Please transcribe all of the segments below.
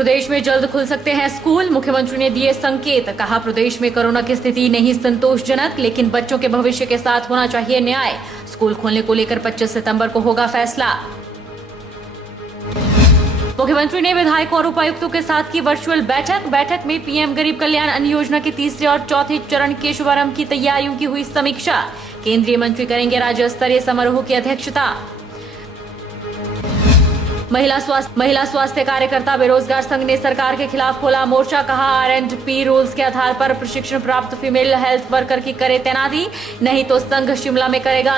प्रदेश में जल्द खुल सकते हैं स्कूल, मुख्यमंत्री ने दिए संकेत। कहा प्रदेश में कोरोना की स्थिति नहीं संतोषजनक, लेकिन बच्चों के भविष्य के साथ होना चाहिए न्याय। स्कूल खोलने को लेकर 25 सितंबर को होगा फैसला। मुख्यमंत्री ने विधायकों और उपायुक्तों के साथ की वर्चुअल बैठक में पीएम गरीब कल्याण अन्न योजना के तीसरे और चौथे चरण के शुभारंभ की तैयारियों की हुई समीक्षा। केंद्रीय मंत्री करेंगे राज्य स्तरीय समारोह की अध्यक्षता। महिला स्वास्थ्य कार्यकर्ता बेरोजगार संघ ने सरकार के खिलाफ खोला मोर्चा। कहा R&P रूल्स के आधार पर प्रशिक्षण प्राप्त फीमेल हेल्थ वर्कर की करे तैनाती, नहीं तो संघ शिमला में करेगा।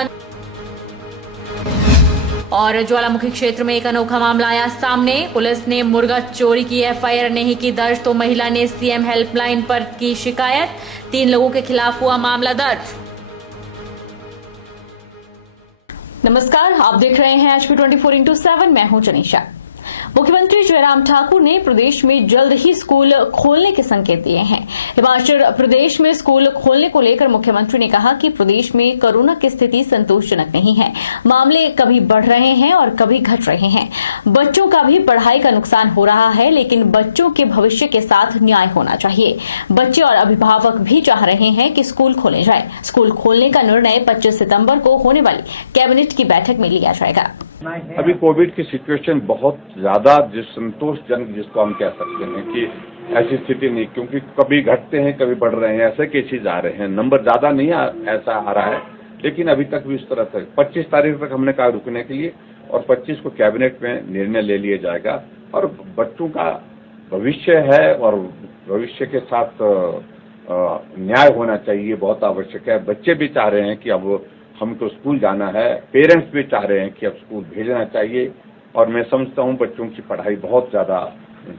और ज्वालामुखी क्षेत्र में एक अनोखा मामला आया सामने। पुलिस ने मुर्गा चोरी की FIR नहीं की दर्ज, तो महिला ने CM हेल्पलाइन पर की शिकायत। 3 लोगों के खिलाफ हुआ मामला दर्ज। नमस्कार, आप देख रहे हैं HP 24x7। मैं हूं जनीशा। मुख्यमंत्री जयराम ठाकुर ने प्रदेश में जल्द ही स्कूल खोलने के संकेत दिए हैं। हिमाचल प्रदेश में स्कूल खोलने को लेकर मुख्यमंत्री ने कहा कि प्रदेश में कोरोना की स्थिति संतोषजनक नहीं है। मामले कभी बढ़ रहे हैं और कभी घट रहे हैं। बच्चों का भी पढ़ाई का नुकसान हो रहा है, लेकिन बच्चों के भविष्य के साथ न्याय होना चाहिए। बच्चे और अभिभावक भी चाह रहे हैं कि स्कूल खोले जाए। स्कूल खोलने का निर्णय 25 सितंबर को होने वाली कैबिनेट की बैठक में लिया जाएगा। अभी कोविड की सिचुएशन बहुत ज्यादा संतोषजनक जिसको हम कह सकते हैं कि ऐसी स्थिति नहीं, क्योंकि कभी घटते हैं कभी बढ़ रहे हैं, ऐसे केसेज आ रहे हैं। नंबर ज्यादा नहीं ऐसा आ रहा है, लेकिन अभी तक भी इस तरह से 25 तारीख तक हमने कहा रुकने के लिए, और 25 को कैबिनेट में निर्णय ले लिया जाएगा। और बच्चों का भविष्य है और भविष्य के साथ न्याय होना चाहिए, बहुत आवश्यक है। बच्चे भी चाह रहे हैं कि अब हमको स्कूल जाना है, पेरेंट्स भी चाह रहे हैं कि अब स्कूल भेजना चाहिए। और मैं समझता हूँ बच्चों की पढ़ाई बहुत ज्यादा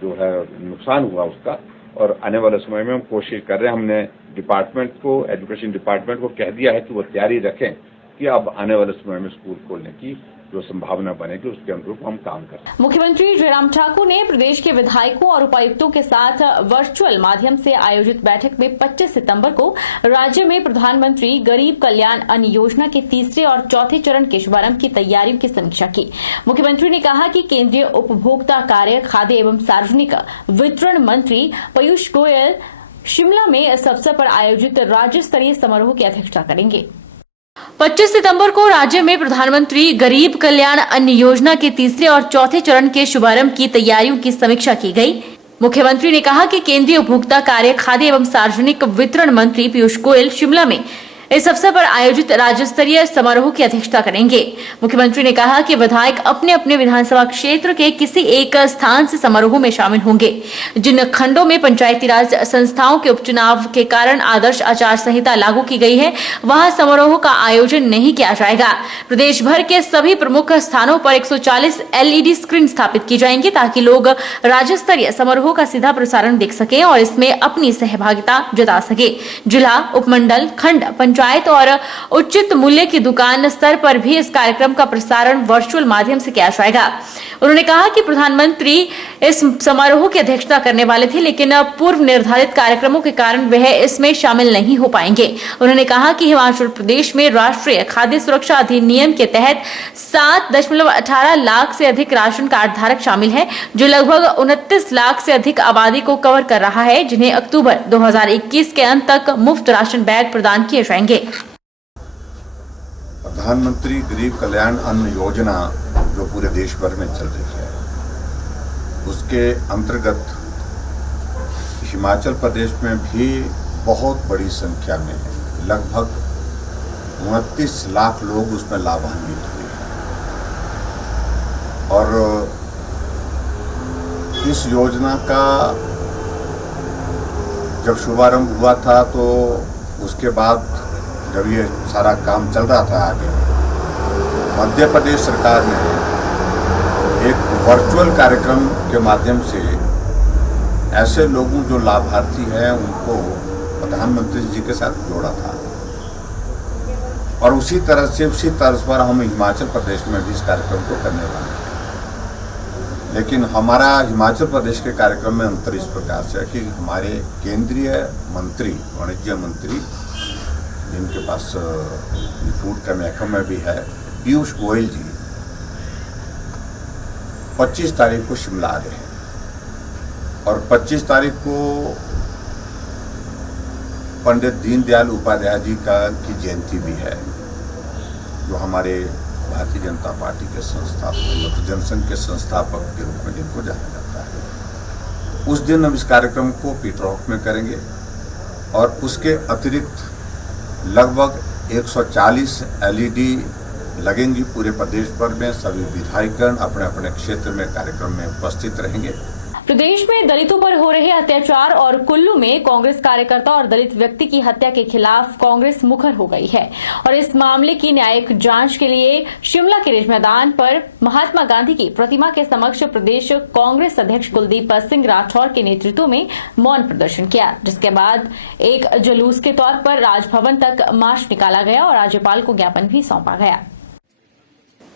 जो है नुकसान हुआ उसका, और आने वाले समय में हम कोशिश कर रहे हैं। हमने डिपार्टमेंट को, एजुकेशन डिपार्टमेंट को कह दिया है कि वो तैयारी रखें कि अब आने वाले समय में स्कूल खोलने की जो संभावना बनेगी उसके अनुरूप हम काम करें। मुख्यमंत्री जयराम ठाकुर ने प्रदेश के विधायकों और उपायुक्तों के साथ वर्चुअल माध्यम से आयोजित बैठक में 25 सितंबर को राज्य में प्रधानमंत्री गरीब कल्याण अन्न योजना के तीसरे और चौथे चरण के शुभारंभ की तैयारियों की समीक्षा की। मुख्यमंत्री ने कहा कि केंद्रीय उपभोक्ता कार्य, खाद्य एवं सार्वजनिक वितरण मंत्री पीयूष गोयल शिमला में इस अवसर पर आयोजित राज्य स्तरीय समारोह की अध्यक्षता करेंगे। 25 सितंबर को राज्य में प्रधानमंत्री गरीब कल्याण अन्न योजना के तीसरे और चौथे चरण के शुभारंभ की तैयारियों की समीक्षा की गई। मुख्यमंत्री ने कहा कि केंद्रीय उपभोक्ता कार्य, खाद्य एवं सार्वजनिक वितरण मंत्री पीयूष गोयल शिमला में इस अवसर पर आयोजित राज्य स्तरीय समारोह की अध्यक्षता करेंगे। मुख्यमंत्री ने कहा कि विधायक अपने अपने विधानसभा क्षेत्र के किसी एक स्थान से समारोह में शामिल होंगे। जिन खंडों में पंचायती राज संस्थाओं के उपचुनाव के कारण आदर्श आचार संहिता लागू की गई है, वहां समारोह का आयोजन नहीं किया जाएगा। प्रदेश भर के सभी प्रमुख स्थानों पर 140 LED स्क्रीन स्थापित की जाएंगी, ताकि लोग राज्य स्तरीय समारोह का सीधा प्रसारण देख सके और इसमें अपनी सहभागिता जता सके। जिला, उपमंडल, खंड, पंचायत और उचित मूल्य की दुकान स्तर पर भी इस कार्यक्रम का प्रसारण वर्चुअल माध्यम से किया जाएगा। उन्होंने कहा कि प्रधानमंत्री इस समारोह की अध्यक्षता करने वाले थे, लेकिन पूर्व निर्धारित कार्यक्रमों के कारण वह इसमें शामिल नहीं हो पाएंगे। उन्होंने कहा कि हिमाचल प्रदेश में राष्ट्रीय खाद्य सुरक्षा अधिनियम के तहत 7.18 लाख से अधिक राशन कार्ड धारक शामिल हैं, जो लगभग 29 लाख से अधिक आबादी को कवर कर रहा है, जिन्हें अक्टूबर 2021 के अंत तक मुफ्त राशन बैग प्रदान किए जाएंगे। प्रधानमंत्री गरीब कल्याण अन्न योजना जो पूरे देश भर में चल रही है, उसके अंतर्गत हिमाचल प्रदेश में भी बहुत बड़ी संख्या में लगभग 29 लाख लोग उसमें लाभान्वित हुए हैं। और इस योजना का जब शुभारंभ हुआ था, तो उसके बाद जब ये सारा काम चल रहा था आगे, मध्य प्रदेश सरकार ने एक वर्चुअल कार्यक्रम के माध्यम से ऐसे लोगों जो लाभार्थी हैं उनको प्रधानमंत्री जी के साथ जोड़ा था। और उसी तर्ज पर हम हिमाचल प्रदेश में भी इस कार्यक्रम को करने वाले हैं। लेकिन हमारा हिमाचल प्रदेश के कार्यक्रम में अंतर इस प्रकार से है कि हमारे केंद्रीय मंत्री, वाणिज्य मंत्री, जिनके पास फूड का महकमा भी है, पीयूष गोयल जी 25 तारीख को शिमला आ रहे हैं। और 25 तारीख को पंडित दीनदयाल उपाध्याय जी की जयंती भी है, जो हमारे भारतीय जनता पार्टी के संस्थापक, मतलब जनसंघ के संस्थापक के रूप में जिनको जाना जाता है। उस दिन हम इस कार्यक्रम को पीटर हॉक में करेंगे और उसके अतिरिक्त लगभग 140 LED लगेंगी पूरे प्रदेश भर में। सभी विधायकगण अपने अपने क्षेत्र में कार्यक्रम में उपस्थित रहेंगे। प्रदेश में दलितों पर हो रहे अत्याचार और कुल्लू में कांग्रेस कार्यकर्ता और दलित व्यक्ति की हत्या के खिलाफ कांग्रेस मुखर हो गई है और इस मामले की न्यायिक जांच के लिए शिमला के रिज मैदान पर महात्मा गांधी की प्रतिमा के समक्ष प्रदेश कांग्रेस अध्यक्ष कुलदीप सिंह राठौर के नेतृत्व में मौन प्रदर्शन किया, जिसके बाद एक जुलूस के तौर पर राजभवन तक मार्च निकाला गया और राज्यपाल को ज्ञापन भी सौंपा गया।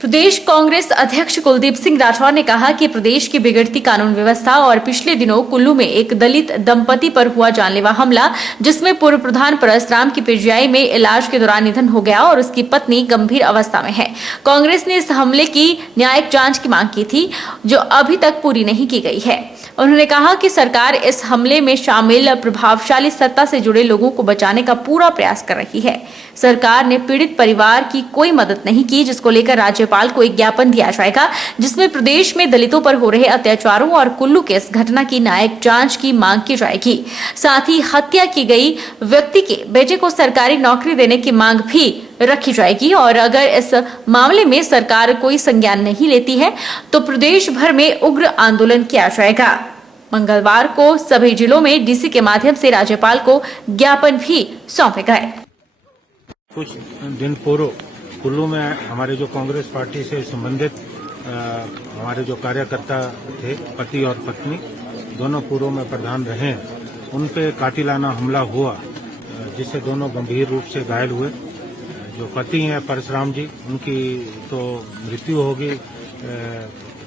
प्रदेश कांग्रेस अध्यक्ष कुलदीप सिंह राठौर ने कहा कि प्रदेश की बिगड़ती कानून व्यवस्था और पिछले दिनों कुल्लू में एक दलित दंपति पर हुआ जानलेवा हमला, जिसमें पूर्व प्रधान परसराम की पीजीआई में इलाज के दौरान निधन हो गया और उसकी पत्नी गंभीर अवस्था में है। कांग्रेस ने इस हमले की न्यायिक जांच की मांग की थी, जो अभी तक पूरी नहीं की गई है। उन्होंने कहा कि सरकार इस हमले में शामिल प्रभावशाली सत्ता से जुड़े लोगों को बचाने का पूरा प्रयास कर रही है। सरकार ने पीड़ित परिवार की कोई मदद नहीं की, जिसको लेकर राज्यपाल को एक ज्ञापन दिया जाएगा, जिसमें प्रदेश में दलितों पर हो रहे अत्याचारों और कुल्लू के इस घटना की न्यायिक जांच की मांग की जाएगी। साथ ही हत्या की गई व्यक्ति के बेटे को सरकारी नौकरी देने की मांग भी रखी जाएगी और अगर इस मामले में सरकार कोई संज्ञान नहीं लेती है तो प्रदेश भर में उग्र आंदोलन किया जाएगा। मंगलवार को सभी जिलों में डीसी के माध्यम से राज्यपाल को ज्ञापन भी सौंपे गए। कुछ दिन पूर्व कुल्लू में हमारे जो कांग्रेस पार्टी से संबंधित हमारे जो कार्यकर्ता थे, पति और पत्नी दोनों पूर्व में प्रधान रहे, उन पे कातिलाना हमला हुआ, जिससे दोनों गंभीर रूप से घायल हुए। जो पति हैं परसराम जी, उनकी तो मृत्यु होगी,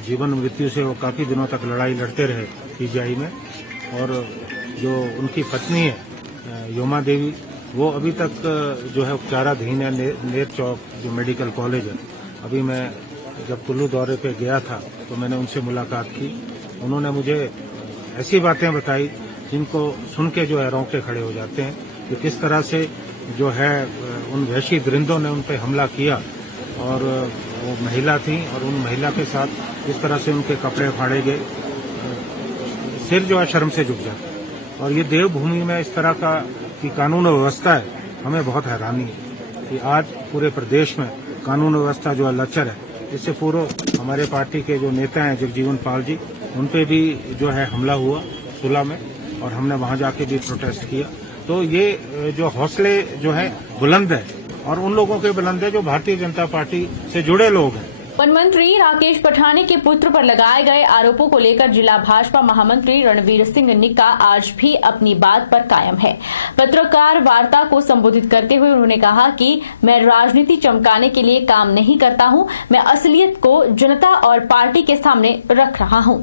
जीवन मृत्यु से वो काफी दिनों तक लड़ाई लड़ते रहे पीजीआई में। और जो उनकी पत्नी है योमा देवी, वो अभी तक जो है उपचाराधीन है नेर चौक जो मेडिकल कॉलेज है। अभी मैं जब कुल्लू दौरे पे गया था तो मैंने उनसे मुलाकात की। उन्होंने मुझे ऐसी बातें बताई जिनको सुन के जो है रोंगटे खड़े हो जाते हैं कि किस तरह से जो है उन वहशी दरिंदों ने उन पर हमला किया और वो महिला थी और उन महिला के साथ किस तरह से उनके कपड़े फाड़े गए। सिर जो है शर्म से झुक जाता। और ये देवभूमि में इस तरह का की कानून व्यवस्था है, हमें बहुत हैरानी है कि आज पूरे प्रदेश में कानून व्यवस्था जो है लचर है। इससे पूर्व हमारे पार्टी के जो नेता हैं जगजीवन पाल जी, उन पे भी जो है हमला हुआ सुला में और हमने वहां जाके भी प्रोटेस्ट किया। तो ये जो हौसले जो है बुलंद है और उन लोगों के बुलंद है जो भारतीय जनता पार्टी से जुड़े लोग हैं। वन मंत्री राकेश पठानिया के पुत्र पर लगाए गए आरोपों को लेकर जिला भाजपा महामंत्री रणवीर सिंह निक्का आज भी अपनी बात पर कायम है। पत्रकार वार्ता को संबोधित करते हुए उन्होंने कहा कि मैं राजनीति चमकाने के लिए काम नहीं करता हूं, मैं असलियत को जनता और पार्टी के सामने रख रहा हूं।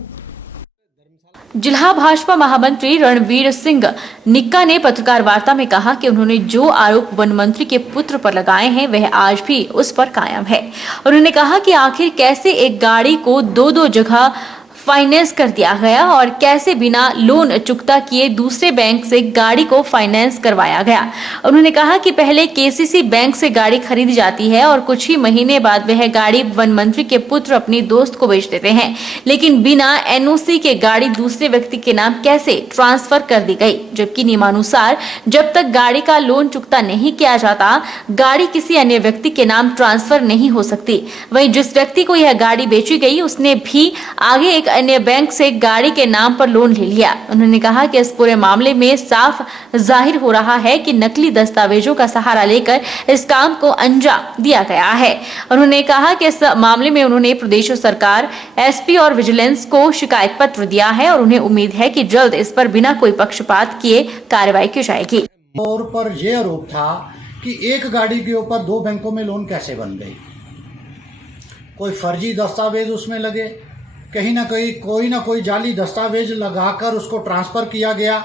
जिला भाजपा महामंत्री रणवीर सिंह निक्का ने पत्रकार वार्ता में कहा कि उन्होंने जो आरोप वन मंत्री के पुत्र पर लगाए हैं वह आज भी उस पर कायम है। उन्होंने कहा कि आखिर कैसे एक गाड़ी को दो जगह फाइनेंस कर दिया गया और कैसे बिना लोन चुकता किए दूसरे बैंक से गाड़ी को फाइनेंस करवाया गया। उन्होंने कहा कि पहले केसीसी बैंक से गाड़ी खरीदी जाती है और कुछ ही महीने बाद वह गाड़ी वन मंत्री के पुत्र अपनी दोस्त को बेच देते हैं, लेकिन बिना एनओसी के गाड़ी दूसरे व्यक्ति के नाम कैसे ट्रांसफर कर दी गई, जबकि नियमानुसार जब तक गाड़ी का लोन चुकता नहीं किया जाता गाड़ी किसी अन्य व्यक्ति के नाम ट्रांसफर नहीं हो सकती। वहीं जिस व्यक्ति को यह गाड़ी बेची गई उसने भी आगे एक अन्य बैंक से गाड़ी के नाम पर लोन ले लिया। उन्होंने कहा कि इस पूरे मामले में साफ जाहिर हो रहा है कि नकली दस्तावेजों का सहारा लेकर इस काम को अंजाम दिया गया है। उन्होंने कहा कि इस मामले में उन्होंने प्रदेश सरकार, एसपी और विजिलेंस को शिकायत पत्र दिया है और उन्हें उम्मीद है कि जल्द इस पर बिना कोई पक्षपात किए कार्रवाई की जाएगी। तौर पर यह आरोप था कि एक गाड़ी के ऊपर दो बैंकों में लोन कैसे बन गई, कोई फर्जी दस्तावेज उसमें लगे, कहीं ना कहीं कोई ना कोई जाली दस्तावेज लगाकर उसको ट्रांसफर किया गया।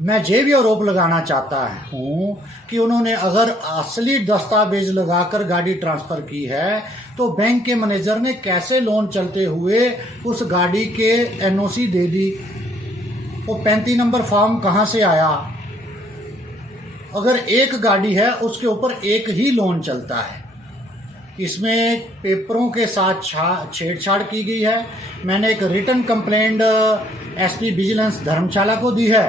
मैं ये भी आरोप लगाना चाहता हूँ कि उन्होंने अगर असली दस्तावेज लगाकर गाड़ी ट्रांसफर की है तो बैंक के मैनेजर ने कैसे लोन चलते हुए उस गाड़ी के एनओसी दे दी वो 35 नंबर फॉर्म कहाँ से आया? अगर एक गाड़ी है उसके ऊपर एक ही लोन चलता है। इसमें पेपरों के साथ छेड़छाड़ की गई है। मैंने एक रिटन कंप्लेंट एसपी विजिलेंस धर्मशाला को दी है,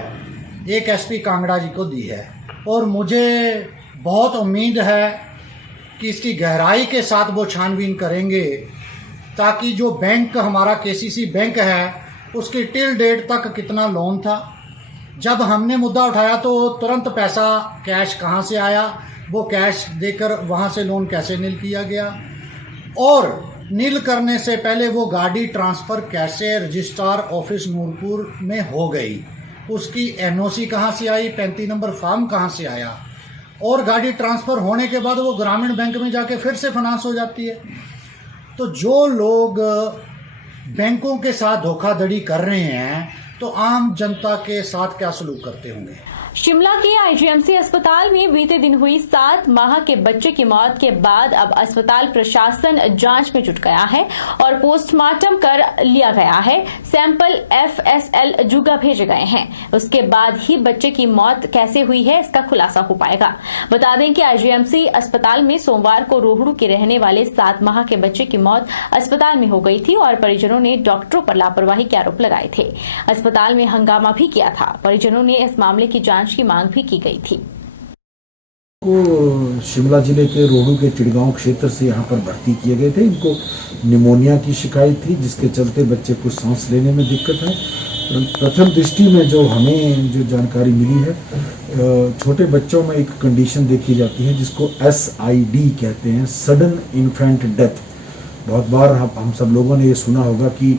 एक एसपी कांगड़ा जी को दी है, और मुझे बहुत उम्मीद है कि इसकी गहराई के साथ वो छानबीन करेंगे, ताकि जो बैंक हमारा केसीसी बैंक है उसकी टिल डेट तक कितना लोन था, जब हमने मुद्दा उठाया तो तुरंत पैसा कैश कहाँ से आया, वो कैश देकर वहाँ से लोन कैसे नील किया गया, और नील करने से पहले वो गाड़ी ट्रांसफ़र कैसे रजिस्ट्रार ऑफिस नूरपुर में हो गई, उसकी एनओसी कहाँ से आई, 35 नंबर फॉर्म कहाँ से आया, और गाड़ी ट्रांसफ़र होने के बाद वो ग्रामीण बैंक में जाके फिर से फाइनेंस हो जाती है। तो जो लोग बैंकों के साथ धोखाधड़ी कर रहे हैं तो आम जनता के साथ क्या सलूक करते होंगे। शिमला के आईजीएमसी अस्पताल में बीते दिन हुई 7 माह के बच्चे की मौत के बाद अब अस्पताल प्रशासन जांच में जुट गया है और पोस्टमार्टम कर लिया गया है। सैंपल एफएसएल जुगा भेजे गए हैं। उसके बाद ही बच्चे की मौत कैसे हुई है इसका खुलासा हो पाएगा। बता दें कि आईजीएमसी अस्पताल में सोमवार को रोहड़ू के रहने वाले 7 माह के बच्चे की मौत अस्पताल में हो गई थी और परिजनों ने डॉक्टरों पर लापरवाही के आरोप लगाए थे। अस्पताल में हंगामा भी किया था। परिजनों ने इस मामले की जांच की मांग भी की गई थी। को शिमला जिले के रोहड़ू के चिड़गांव क्षेत्र से यहाँ पर भर्ती किए गए थे। इनको निमोनिया की शिकायत थी, जिसके चलते बच्चे को सांस लेने में दिक्कत है। प्रथम दृष्टि में जो हमें जो जानकारी मिली है, छोटे बच्चों में एक कंडीशन देखी जाती है जिसको SID कहते हैं, सडन इन्फेंट डेथ। बहुत बार हम सब लोगों ने ये सुना होगा कि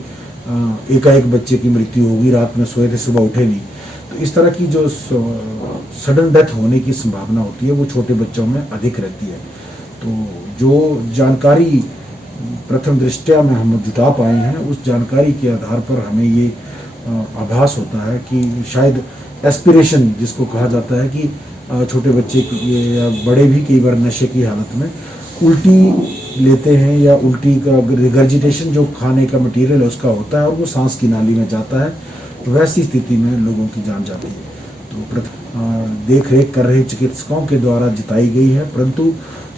एकाएक बच्चे की मृत्यु होगी, रात में सोए थे सुबह उठे नहीं। तो इस तरह की जो सडन डेथ होने की संभावना होती है वो छोटे बच्चों में अधिक रहती है। तो जो जानकारी प्रथम दृष्टया में हम जुटा पाए हैं, उस जानकारी के आधार पर हमें ये आभास होता है कि शायद एस्पिरेशन जिसको कहा जाता है कि छोटे बच्चे या बड़े भी कई बार नशे की हालत में उल्टी लेते हैं या उल्टी का रिगर्जिटेशन जो खाने का मटेरियल है उसका होता है और वो सांस की नाली में जाता है। तो वैसी स्थिति में लोगों की जान जाती है। तो देख रेख कर रहे चिकित्सकों के द्वारा जिताई गई है, परंतु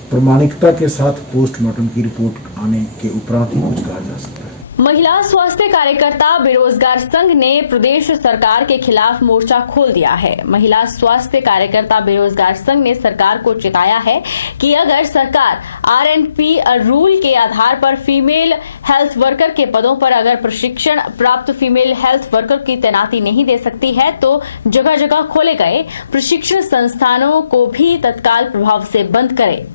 प्रामाणिकता के साथ पोस्टमार्टम की रिपोर्ट आने के उपरांत ही कुछ कहा जा सकता है। महिला स्वास्थ्य कार्यकर्ता बेरोजगार संघ ने प्रदेश सरकार के खिलाफ मोर्चा खोल दिया है। महिला स्वास्थ्य कार्यकर्ता बेरोजगार संघ ने सरकार को चिताया है कि अगर सरकार RNP रूल के आधार पर फीमेल हेल्थ वर्कर के पदों पर अगर प्रशिक्षण प्राप्त फीमेल हेल्थ वर्कर की तैनाती नहीं दे सकती है तो जगह जगह खोले गए प्रशिक्षण संस्थानों को भी तत्काल प्रभाव से बंद करे।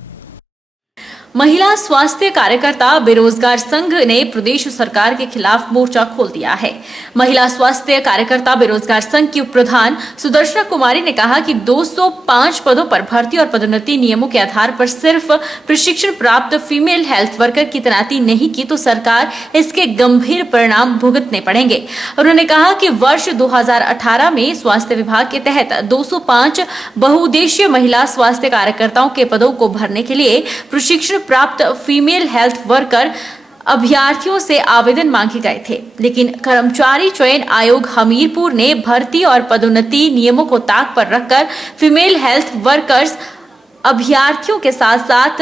महिला स्वास्थ्य कार्यकर्ता बेरोजगार संघ ने प्रदेश सरकार के खिलाफ मोर्चा खोल दिया है। महिला स्वास्थ्य कार्यकर्ता बेरोजगार संघ की उप प्रधान सुदर्शना कुमारी ने कहा कि 205 पदों पर भर्ती और पदोन्नति नियमों के आधार पर सिर्फ प्रशिक्षण प्राप्त फीमेल हेल्थ वर्कर की तैनाती नहीं की तो सरकार इसके गंभीर परिणाम भुगतने पड़ेंगे। उन्होंने कहा कि वर्ष 2018 में स्वास्थ्य विभाग के तहत 205 बहुउद्देशीय महिला स्वास्थ्य कार्यकर्ताओं के पदों को भरने के लिए प्रशिक्षण प्राप्त फीमेल हेल्थ वर्कर अभ्यर्थियों से आवेदन मांगे गए थे, लेकिन कर्मचारी चयन आयोग हमीरपुर ने भर्ती और पदोन्नति नियमों को ताक पर रखकर फीमेल हेल्थ वर्कर्स अभ्यर्थियों के साथ साथ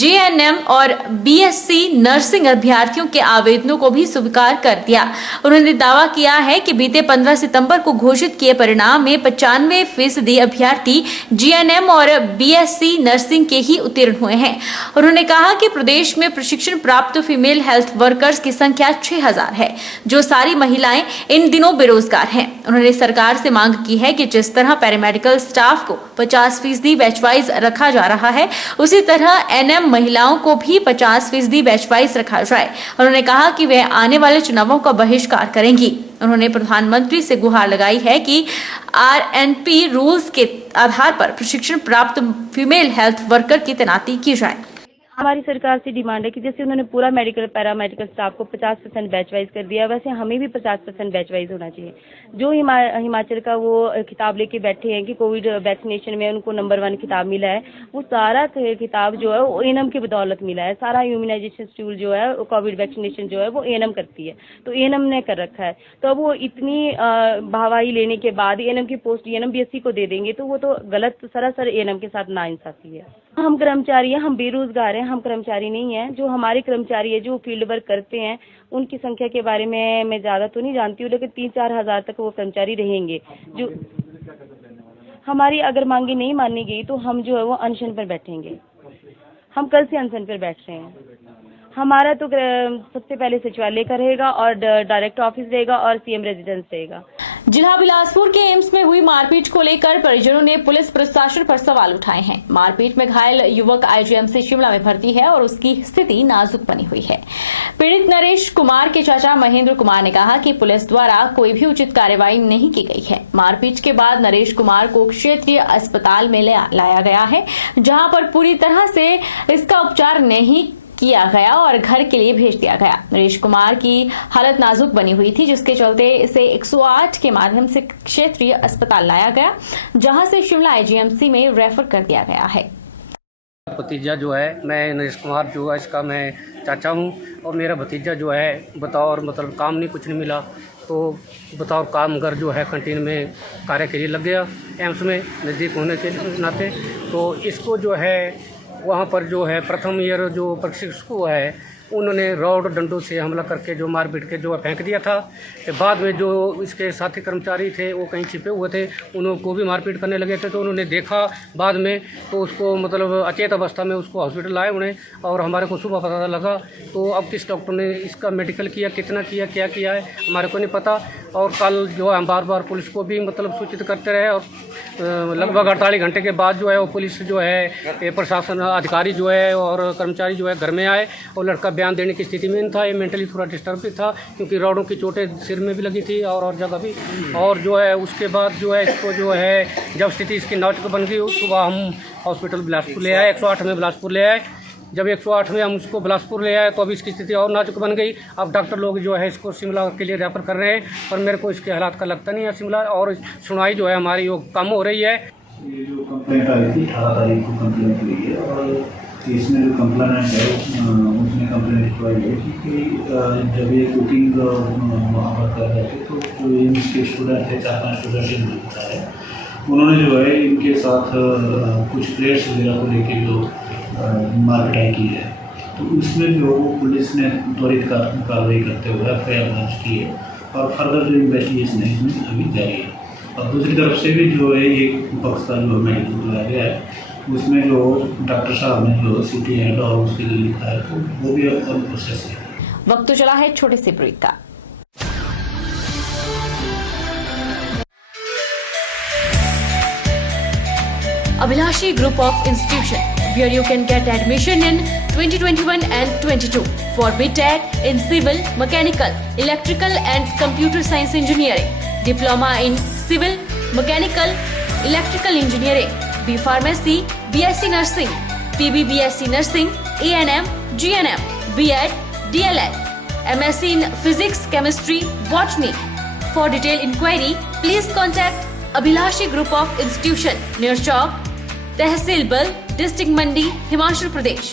JNM और BSc नर्सिंग अभ्यर्थियों के आवेदनों को भी स्वीकार कर दिया। उन्होंने दावा किया है कि बीते 15 सितंबर को घोषित किए परिणाम में 95% अभ्यर्थी JNM और BSc नर्सिंग के ही उत्तीर्ण हुए हैं। उन्होंने कहा कि प्रदेश में प्रशिक्षण प्राप्त फीमेल हेल्थ वर्कर्स की संख्या 6000 है, जो सारी महिलाएं इन दिनों बेरोजगार हैं। उन्होंने सरकार से मांग की है कि जिस तरह पैरामेडिकल स्टाफ को 50% बैच वाइज रखा जा रहा है, उसी तरह NM महिलाओं को भी 50% बैच वाइज रखा जाए। उन्होंने कहा कि वे आने वाले चुनावों का बहिष्कार करेंगी। उन्होंने प्रधानमंत्री से गुहार लगाई है कि RNP रूल्स के आधार पर प्रशिक्षण प्राप्त फीमेल हेल्थ वर्कर की तैनाती की जाए। हमारी सरकार से डिमांड है कि जैसे उन्होंने पूरा मेडिकल पैरामेडिकल स्टाफ को 50% बैच वाइज कर दिया, वैसे हमें भी 50% बैच वाइज होना चाहिए। जो हिमाचल का वो खिताब लेके बैठे हैं कि कोविड वैक्सीनेशन में उनको नंबर 1 खिताब मिला है, वो सारा खिताब जो है वो एएनएम की बदौलत मिला है। सारा इम्यूनाइजेशन शेड्यूल जो है कोविड वैक्सीनेशन जो है वो एएनएम करती है, तो एएनएम ने कर रखा है। तो अब वो इतनी भावाई लेने के बाद एएनएम की पोस्ट एएनएम बीएससी को दे देंगे, तो वो तो गलत सरासर एएनएम के साथ नाइंसाफी है। हम कर्मचारी हैं, हम बेरोजगार हैं, हम कर्मचारी नहीं हैं। जो हमारे कर्मचारी है जो फील्ड वर्क करते हैं उनकी संख्या के बारे में मैं ज्यादा तो नहीं जानती हूँ, लेकिन 3-4 हजार तक वो कर्मचारी रहेंगे। जो हमारी अगर मांगे नहीं मानी गई तो हम जो है वो अनशन पर बैठेंगे। हम कल से अनशन पर बैठ रहे हैं। हमारा तो सबसे पहले सचिवालय का रहेगा और डायरेक्ट ऑफिस रहेगा और सीएम रेजिडेंस रहेगा। जिला बिलासपुर के एम्स में हुई मारपीट को लेकर परिजनों ने पुलिस प्रशासन पर सवाल उठाए हैं। मारपीट में घायल युवक आईजीएमसी शिमला में भर्ती है और उसकी स्थिति नाजुक बनी हुई है। पीड़ित नरेश कुमार के चाचा महेंद्र कुमार ने कहा कि पुलिस द्वारा कोई भी उचित कार्रवाई नहीं की गई है। मारपीट के बाद नरेश कुमार को क्षेत्रीय अस्पताल में लाया गया है, जहां पर पूरी तरह से इसका उपचार नहीं किया गया और घर के लिए भेज दिया गया। नरेश कुमार की हालत नाजुक बनी हुई थी, जिसके चलते इसे 108 के माध्यम से क्षेत्रीय अस्पताल लाया गया, जहां से शिमला आईजीएमसी में रेफर कर दिया गया है। भतीजा जो है, मैं नरेश कुमार जो है इसका मैं चाचा हूं, और मेरा भतीजा जो है बतौर मतलब काम नहीं कुछ नहीं मिला, तो बतौर कामगर जो है कैंटीन में कार्य के लिए लग गया एम्स में नज़दीक होने के नाते। तो इसको जो है वहाँ पर जो है प्रथम ईयर जो प्रशिक्षक है उन्होंने रॉड डंडों से हमला करके जो मार पीट के जो फेंक दिया था। कि बाद में जो इसके साथी कर्मचारी थे वो कहीं छिपे हुए थे, उनको भी मारपीट करने लगे थे। तो उन्होंने देखा बाद में, तो उसको मतलब अचेत अवस्था में उसको हॉस्पिटल लाए उन्हें, और हमारे को सुबह पता लगा। तो अब किस डॉक्टर ने इसका मेडिकल किया, कितना किया, क्या किया है हमारे को नहीं पता। और कल जो है हम बार बार पुलिस को भी मतलब सूचित करते रहे, और लगभग 48 घंटे के बाद जो है वो पुलिस जो है प्रशासन अधिकारी जो है और कर्मचारी जो है घर में आए, और लड़का बयान देने की स्थिति में नहीं था। ये मेंटली थोड़ा डिस्टर्ब भी था, क्योंकि रॉडों की चोटें सिर में भी लगी थी और जगह भी। और जो है उसके बाद जो है इसको जो है जब स्थिति इसकी नाजुक बन गई, सुबह हम हॉस्पिटल बिलासपुर ले आए, 108 में बिलासपुर ले आए। जब 108 में हम उसको बिलासपुर ले आए तो अभी इसकी स्थिति और नाजुक बन गई। अब डॉक्टर लोग जो है इसको शिमला के लिए रेफर कर रहे हैं, पर मेरे को इसके हालात का लगता नहीं है शिमला, और सुनवाई जो है हमारी वो कम हो रही है। ये जो कंप्लेंट आई थी 18 तारीख को कंप्लेंट हुई है, और इसमें जो कंप्लेनेंट है उसने कंप्लेंट लिखवाई है कि जब ये कुकिंग वहाँ पर कर रहे थे तो जो एम्स के स्टूडेंट थे, 4-5 स्टूडेंट इनका है, उन्होंने जो है इनके साथ कुछ प्लेट्स वगैरह को लेकर जो मारपिटाई की है। तो उसमें जो पुलिस ने त्वरित कार्रवाई करते हुए एफआईआर दर्ज की है, और फर्दर जो इन्वेस्टिगेशन है इसमें अभी जारी है। और दूसरी तरफ से भी जो है एक पक्ष का जो मेडिकल बुलाया गया है, उसमें जो डॉक्टर साहब ने जो सिटी हेड और उसके लिए लिखा है, तो वो भी अब प्रोसेस है। वक्त तो चला है छोटे से ब्रेक का। Abhilashi Group of Institution, where you can get admission in 2021 and 22 for BTech in Civil, Mechanical, Electrical and Computer Science Engineering, Diploma in Civil, Mechanical, Electrical Engineering, B Pharmacy, BSc Nursing, PB BSc Nursing, A&M, GNM, B.Ed, DLEd, MSc in Physics, Chemistry, Botany. For detailed inquiry, please contact Abhilashi Group of Institution, near Chowk, Tehsil Bal, District Mandi, Himachal Pradesh.